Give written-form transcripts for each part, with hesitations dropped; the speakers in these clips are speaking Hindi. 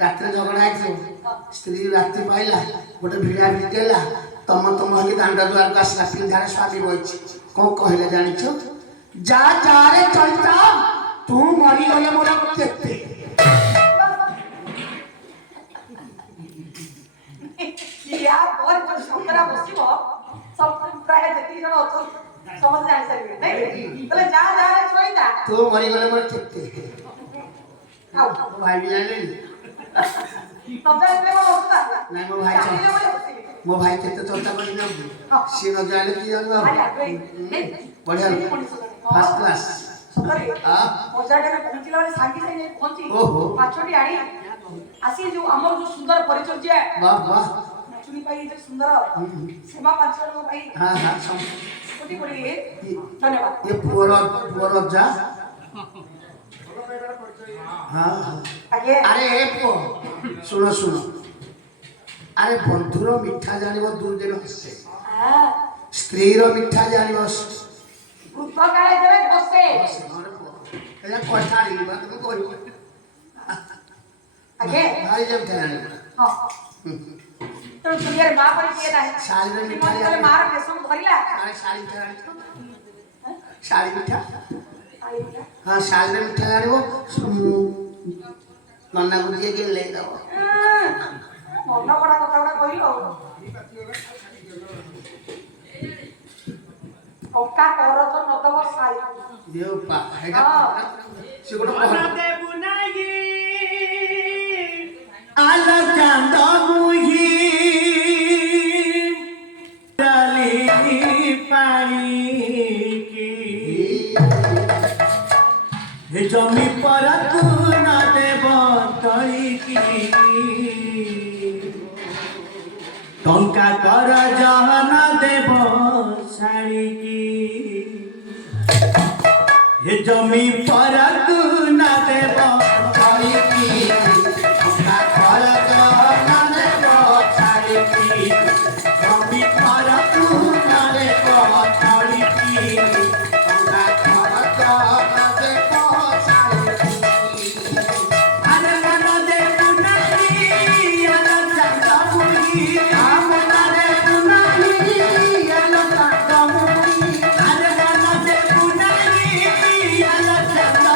रात झगड़ा है स्त्री रात पाइला गोटे भिड़ा भिड़ेला तम होगी दांड दुआर को आसला पिंधार स्वामी बही कौन कहले जान जा जा रे चलता तू मरी गले मोर केते या और जो संकरा बसिबो सब प्राय जति जण अछन समझ जाय सके नहीं बोले जा जा रे चलता तू मरी गले मोर केते आओ भाई भी जाने समझा ले होता नहीं मो भाई केते चलता बनी ना सी न जाने की जानो बढ़िया फर्स्ट क्लास सतरे मजाटे में पहुंचला वाले सांगी से पहुंची पाछोटी आड़ी आसी जो हमर जो सुंदर परिचय जे वाह वाह चुनी पाई जो सुंदर सीमा पाछोटी भाई हां हां कोटी कोटी धन्यवाद ये पुअर जा हां आगे अरे ए पो सुनो सुनो अरे बंधुर मिठा जानिबो दूर दिन हसे हां स्त्री रो मिठा जानिबो उद्भव काले जरे बसे एला कोठारी बात को कोई आगे भाई जब ध्यान हां तो दुनिया रे मां पर के नाही साल रे मिठा मोरे मार केसम धरिला अरे साड़ी मिठा हाँ साल रे मिठा जानिबो नन्ना गुजिए के ले दो मन्ना बड़ा कथा बड़ा कहिलो ओका कर तो नदव साई देव पा हेगा से गोटो दे बुनाई आला चांद मुही डाली पानी की हे जमी पर तू न देव तई की टंका कर जहन देव शाड़ी की हे जमी पर तू न देव तई की टंका कर जहन देव शाड़ी की जमी पर तू न देव तई की टंका कर जहन देव शाड़ी की अरे मन दे पुनाई अला चंदा मुही अरे मन दे पुनाई अला चंदा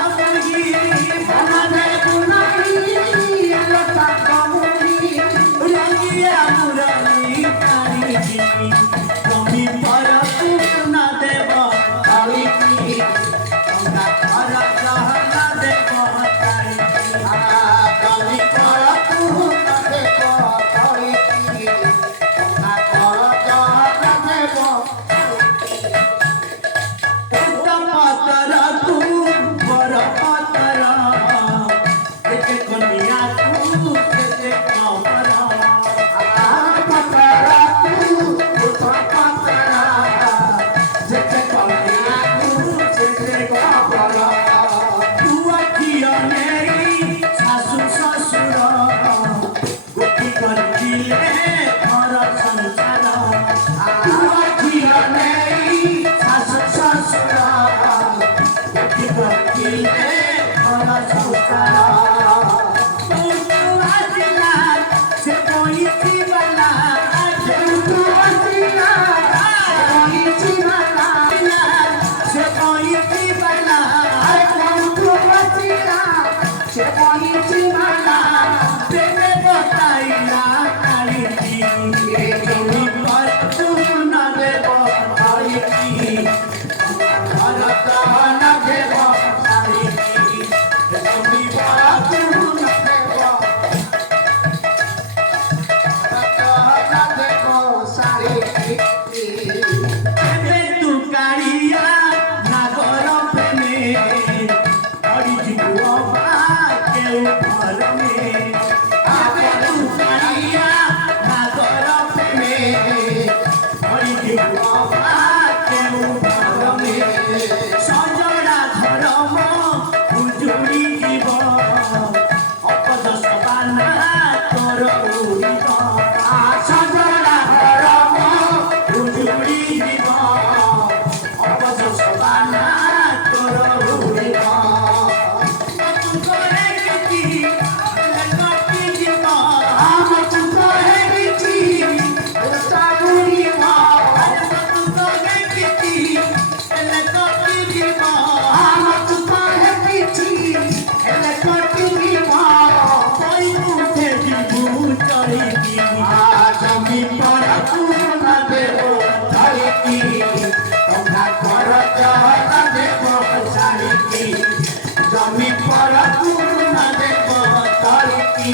की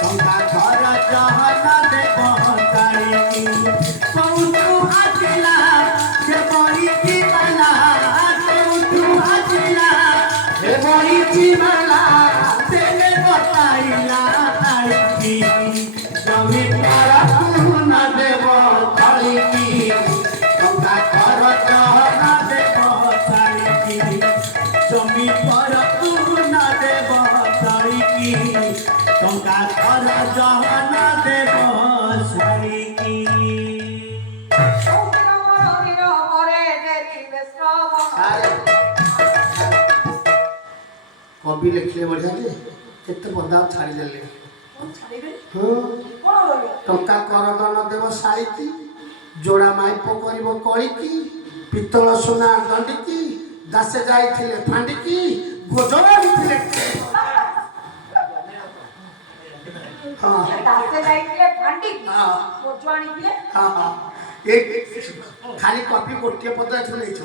टंका घर जहन देव तारिकी कौतु आजिला से बड़ी की बला कौतु आजिला हे बड़ी जीवला तेरे बताइला तारिकी जमी पर पूर्ण देव तारिकी टंका घर जहन देव तारिकी जमी पर पूर्ण देव तारिकी टंका घर जहन देव तारिकी कवि लिखले बढ़िया जे केते बदा छाड़ी देले टंका करदन देव साइकी जोड़ा माइप करिब कळिकी पितल सोना दंडिकी दासे जाइथिले फांडिकी गोजरा दिथिले हां हां खाली कॉपी गोटे पद एठले छ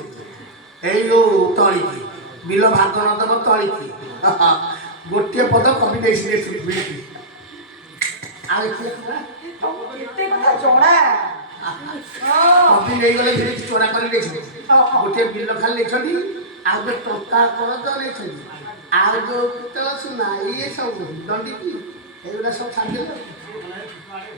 एई जो तळिकी बिल भाग न देव तळिकी गोटे पद कॉपी देसी देसी बिलकी आ कॉपी नहीं गले फिर चोरा कर ले गोटे बिल खाली लेछनी आ बे टंका करद लेछनी आ जो पितल सुना ये सब दंडी की एगुला सब छाड़ देले